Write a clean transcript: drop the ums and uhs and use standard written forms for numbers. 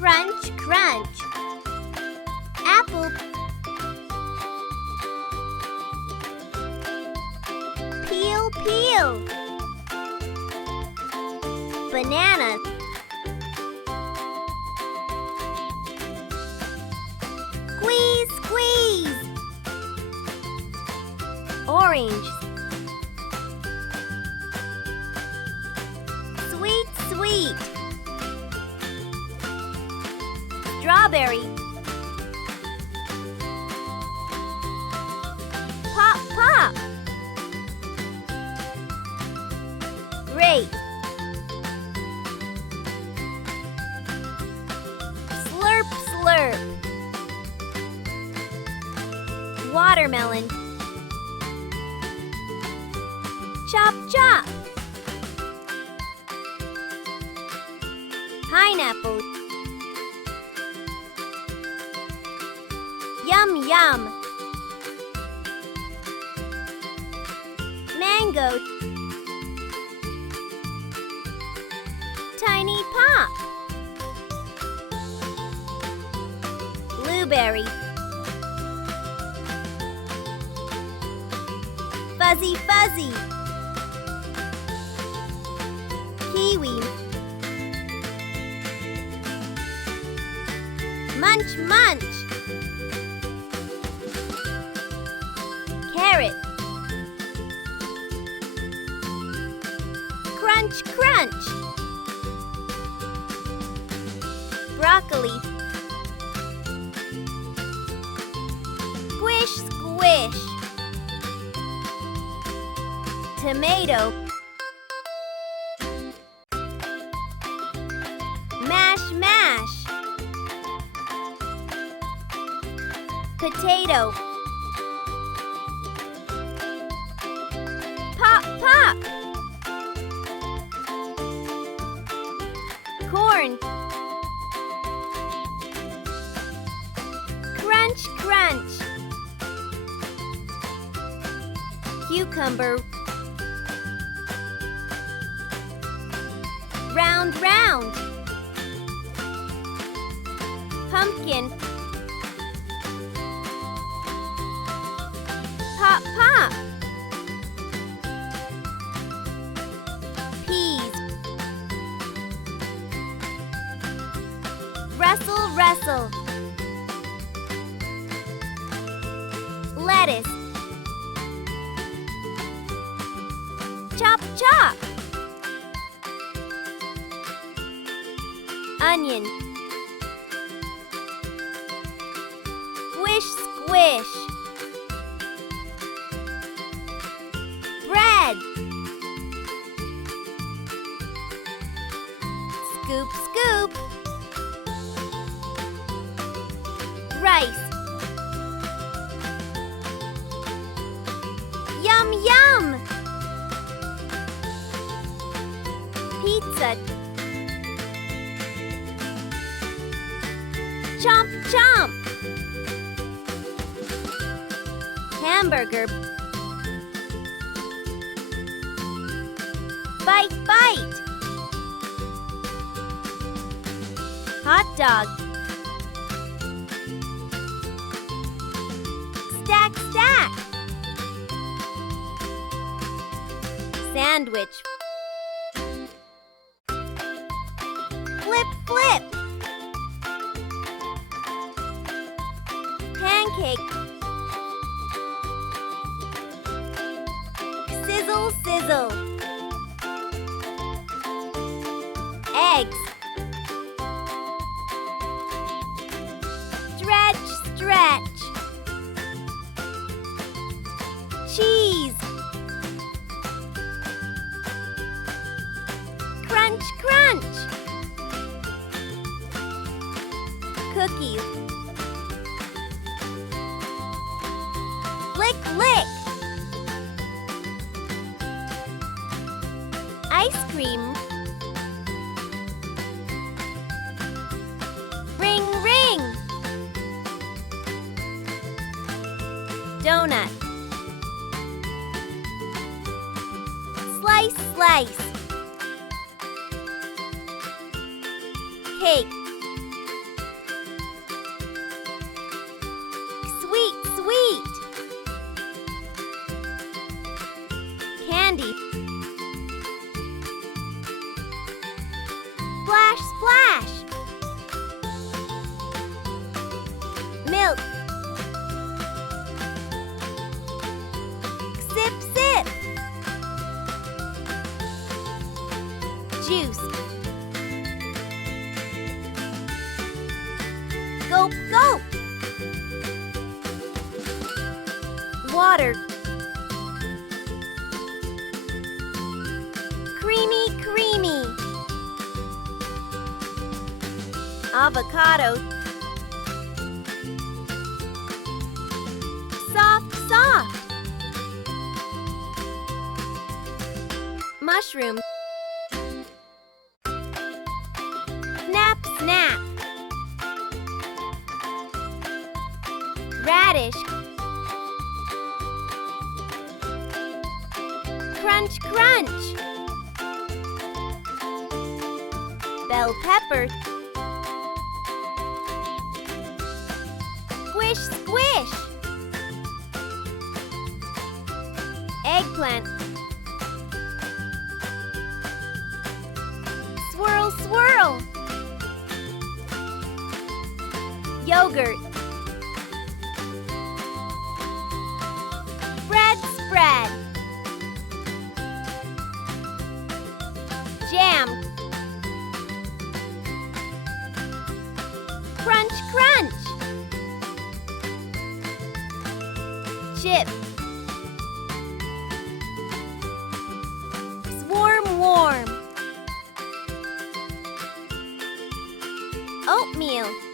crunch, crunch. Apple. Peel, peel. Banana. Squeeze, squeeze. Orange. Sweet, sweet. Strawberry. Pop, pop. Grape. Slurp, slurp. Watermelon. Chop, chop. Pineapple. Yum, yum. Mango. Tiny pop. Blueberry. Fuzzy, fuzzy. Kiwi. Munch, munch. Carrot. Crunch, crunch. Broccoli. Squish, squish. Tomato. Mash, mash. Potato. Pop, pop. Corn. Crunch, crunch. Cucumber. Round, round. Pumpkin. Pop, pop. Peas. Rustle, rustle. Lettuce. Chop, chop. Onion. Squish, squish. Bread. Scoop, scoop. Rice. Yum, yum. Pizza. Chomp, chomp. Hamburger. Bite, bite. Hot dog. Stack, stack. Sandwich. Flip, flip. Pancake. Sizzle, sizzle. Eggs. Stretch, stretch. Cheese. Crunch, crunch. Cookies. Lick, lick. Ice cream. Ring, ring. Donut. Slice, slice. Cake. juice. Gulp, gulp. Water. Creamy, creamy. Avocado. Soft, soft. Mushroom. Snap, snap. Radish. Crunch, crunch. Bell pepper. Squish, squish. Eggplant. Swirl, swirl. Yogurt. Spread, spread. Jam. Crunch, crunch. Chip. Swarm, warm. Oatmeal.